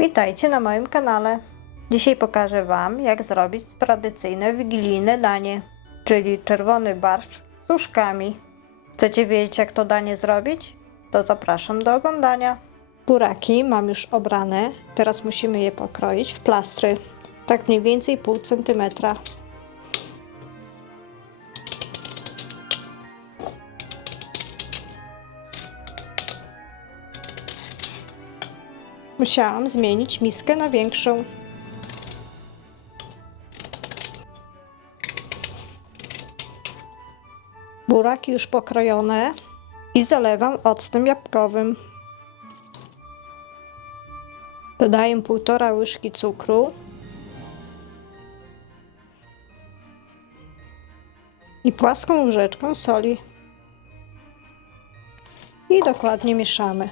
Witajcie na moim kanale. Dzisiaj pokażę Wam, jak zrobić tradycyjne wigilijne danie, czyli czerwony barszcz z uszkami. Chcecie wiedzieć, jak to danie zrobić? To zapraszam do oglądania. Buraki mam już obrane, teraz musimy je pokroić w plastry, tak mniej więcej pół centymetra. Musiałam zmienić miskę na większą. Buraki już pokrojone i zalewam octem jabłkowym. Dodaję półtora łyżki cukru i płaską łyżeczką soli. I dokładnie mieszamy.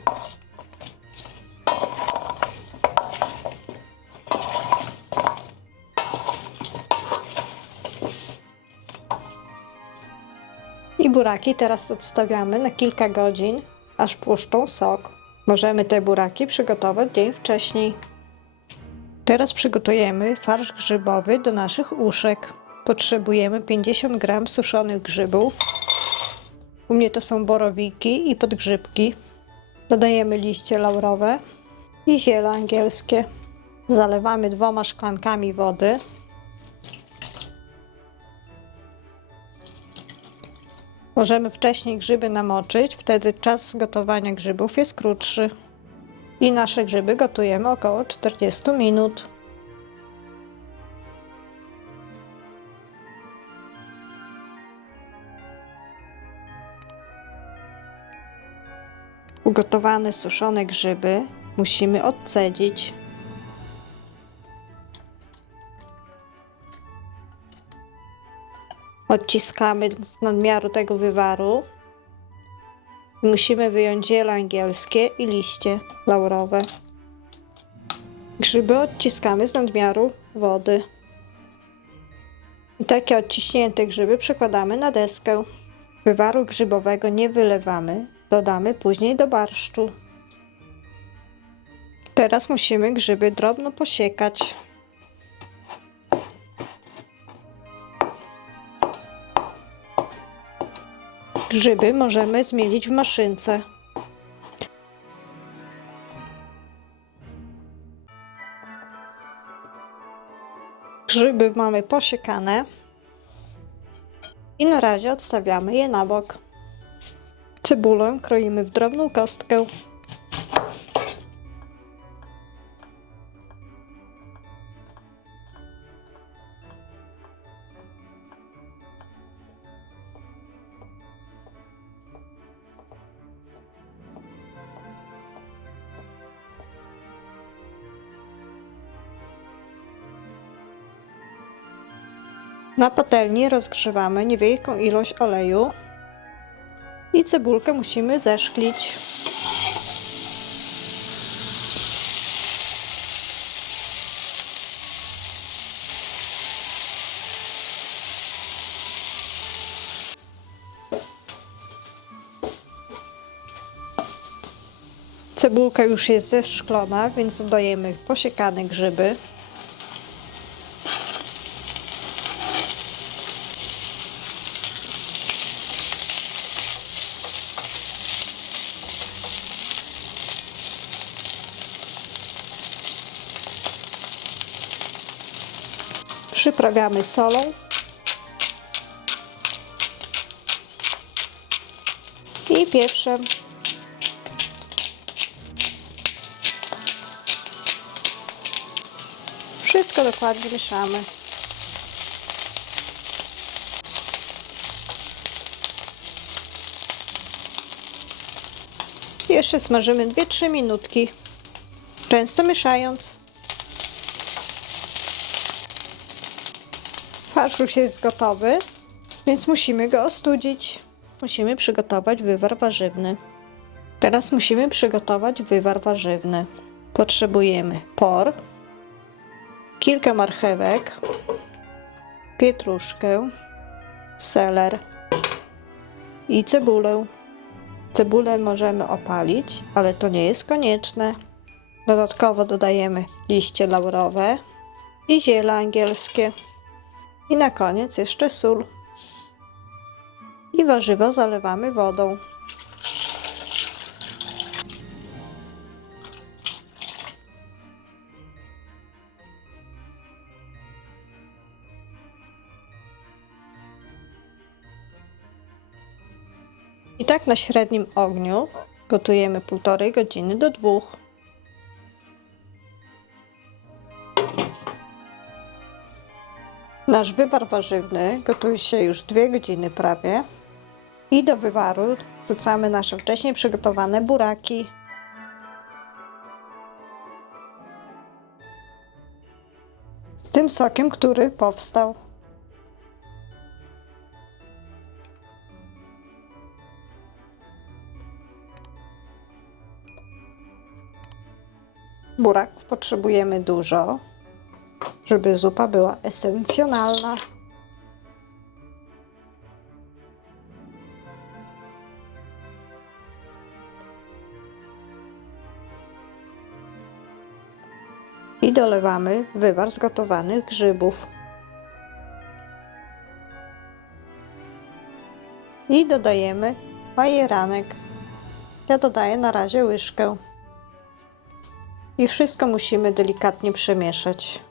I buraki teraz odstawiamy na kilka godzin, aż puszczą sok. Możemy te buraki przygotować dzień wcześniej. Teraz przygotujemy farsz grzybowy do naszych uszek. Potrzebujemy 50 g suszonych grzybów. U mnie to są borowiki i podgrzybki. Dodajemy liście laurowe i ziele angielskie. Zalewamy dwoma szklankami wody. Możemy wcześniej grzyby namoczyć, wtedy czas gotowania grzybów jest krótszy. I nasze grzyby gotujemy około 40 minut. Ugotowane suszone grzyby musimy odcedzić. Odciskamy z nadmiaru tego wywaru. Musimy wyjąć ziele angielskie i liście laurowe. Grzyby odciskamy z nadmiaru wody. I takie odciśnięte grzyby przekładamy na deskę. Wywaru grzybowego nie wylewamy, dodamy później do barszczu. Teraz musimy grzyby drobno posiekać. Grzyby możemy zmielić w maszynce. Grzyby mamy posiekane i na razie odstawiamy je na bok. Cebulę kroimy w drobną kostkę. Na patelni rozgrzewamy niewielką ilość oleju i cebulkę musimy zeszklić. Cebulka już jest zeszklona, więc dodajemy posiekane grzyby. Przyprawiamy solą. I pieprzem. Wszystko dokładnie mieszamy. Jeszcze smażymy 2-3 minutki, często mieszając. Farsz już jest gotowy, więc musimy go ostudzić. Musimy przygotować wywar warzywny. Teraz musimy przygotować wywar warzywny. Potrzebujemy por, kilka marchewek, pietruszkę, seler i cebulę. Cebulę możemy opalić, ale to nie jest konieczne. Dodatkowo dodajemy liście laurowe i ziele angielskie. I na koniec jeszcze sól. I warzywa zalewamy wodą. I tak na średnim ogniu gotujemy półtorej godziny do dwóch. Nasz wywar warzywny gotuje się już dwie godziny prawie. I do wywaru wrzucamy nasze wcześniej przygotowane buraki. Z tym sokiem, który powstał. Buraków potrzebujemy dużo, żeby zupa była esencjonalna. I dolewamy wywar z gotowanych grzybów. I dodajemy majeranek. Ja dodaję na razie łyżkę. I wszystko musimy delikatnie przemieszać.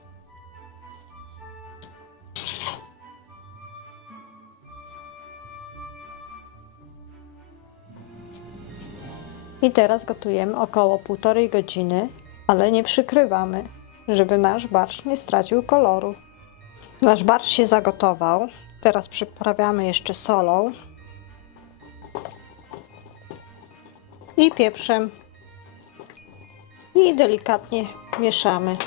I teraz gotujemy około półtorej godziny, ale nie przykrywamy, żeby nasz barszcz nie stracił koloru. Nasz barszcz się zagotował. Teraz przyprawiamy jeszcze solą i pieprzem i delikatnie mieszamy.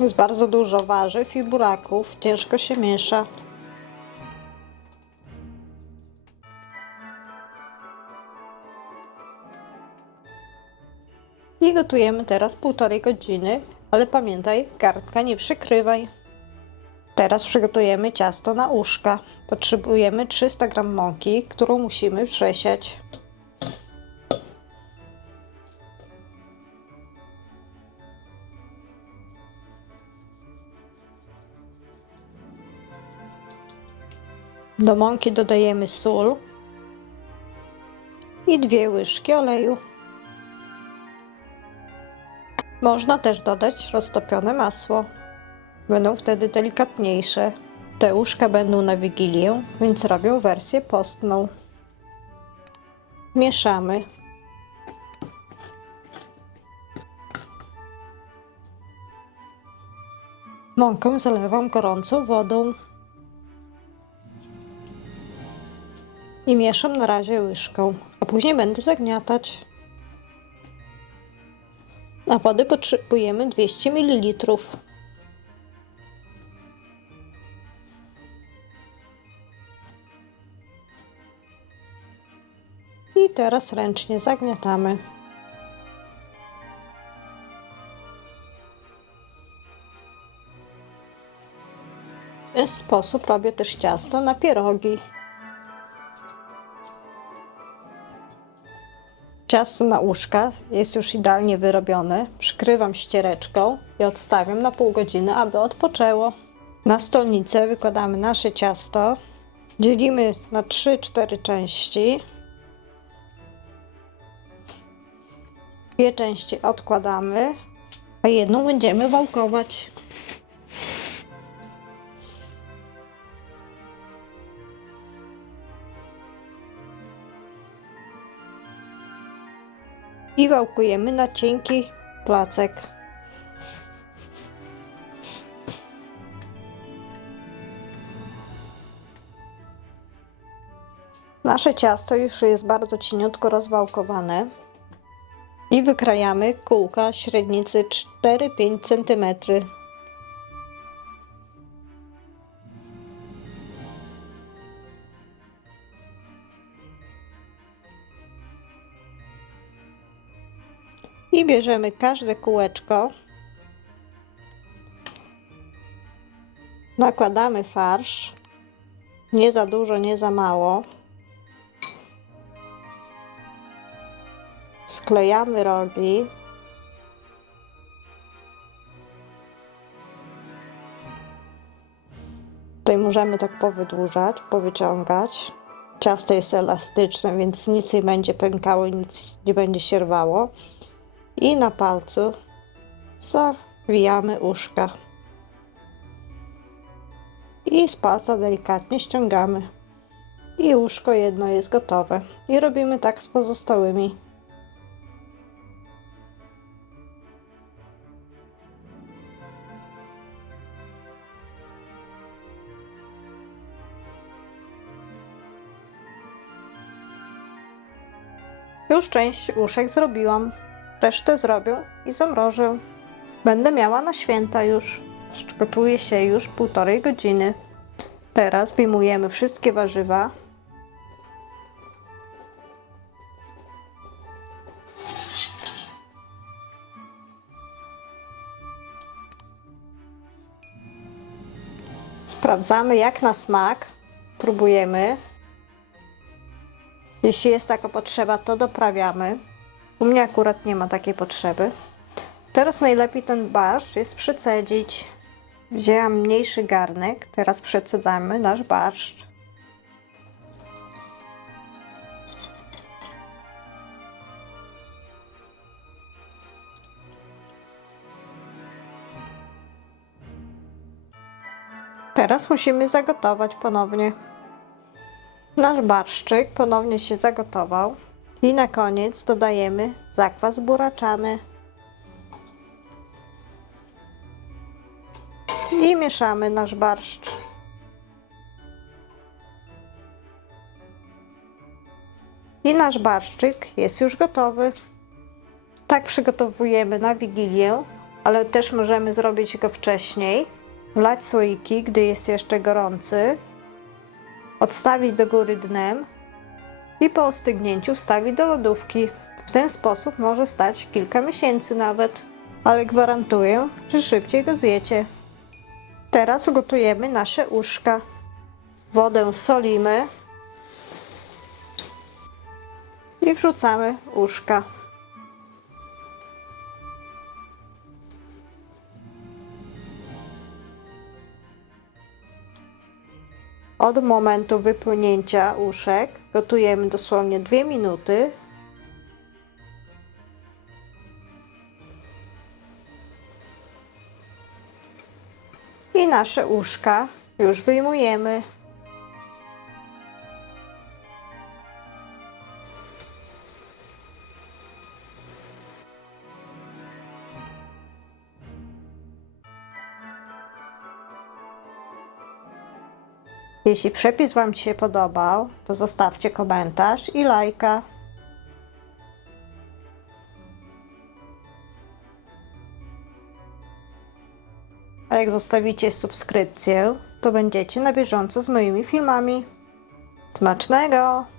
Jest bardzo dużo warzyw i buraków, ciężko się miesza. I gotujemy teraz półtorej godziny, ale pamiętaj, kartka nie przykrywaj. Teraz przygotujemy ciasto na uszka. Potrzebujemy 300 g mąki, którą musimy przesiać. Do mąki dodajemy sól i dwie łyżki oleju. Można też dodać roztopione masło. Będą wtedy delikatniejsze. Te łóżka będą na wigilię, więc robią wersję postną. Mieszamy. Mąkę zalewam gorącą wodą. I mieszam na razie łyżką, a później będę zagniatać. A wody potrzebujemy 200 ml. I teraz ręcznie zagniatamy. W ten sposób robię też ciasto na pierogi. Ciasto na uszka jest już idealnie wyrobione. Przykrywam ściereczką i odstawiam na pół godziny, aby odpoczęło. Na stolnicę wykładamy nasze ciasto. Dzielimy na 3-4 części. Dwie części odkładamy, a jedną będziemy wałkować. I wałkujemy na cienki placek. Nasze ciasto już jest bardzo cieniutko rozwałkowane i wykrajamy kółka średnicy 4-5 cm. I bierzemy każde kółeczko. Nakładamy farsz. Nie za dużo, nie za mało. Sklejamy rogi. Tutaj możemy tak powydłużać, powyciągać. Ciasto jest elastyczne, więc nic nie będzie pękało i nic nie będzie się rwało. I na palcu zawijamy uszka. I z palca delikatnie ściągamy. I łóżko jedno jest gotowe. I robimy tak z pozostałymi. Już część uszek zrobiłam. Resztę zrobię i zamrożę. Będę miała na święta już. Gotuje się już półtorej godziny. Teraz wyjmujemy wszystkie warzywa. Sprawdzamy jak na smak. Próbujemy. Jeśli jest taka potrzeba, to doprawiamy. U mnie akurat nie ma takiej potrzeby. Teraz najlepiej ten barszcz jest przecedzić. Wzięłam mniejszy garnek, teraz przecedzamy nasz barszcz. Teraz musimy zagotować ponownie. Nasz barszczyk ponownie się zagotował. I na koniec dodajemy zakwas buraczany. I mieszamy nasz barszcz. I nasz barszczyk jest już gotowy. Tak przygotowujemy na Wigilię, ale też możemy zrobić go wcześniej. Wlać słoiki, gdy jest jeszcze gorący. Odstawić do góry dnem i po ostygnięciu wstawić do lodówki. W ten sposób może stać kilka miesięcy nawet, ale gwarantuję, że szybciej go zjecie. Teraz ugotujemy nasze uszka. Wodę solimy i wrzucamy uszka. Od momentu wypłynięcia uszek gotujemy dosłownie 2 minuty. I nasze uszka już wyjmujemy. Jeśli przepis Wam się podobał, to zostawcie komentarz i lajka. A jak zostawicie subskrypcję, to będziecie na bieżąco z moimi filmami. Smacznego!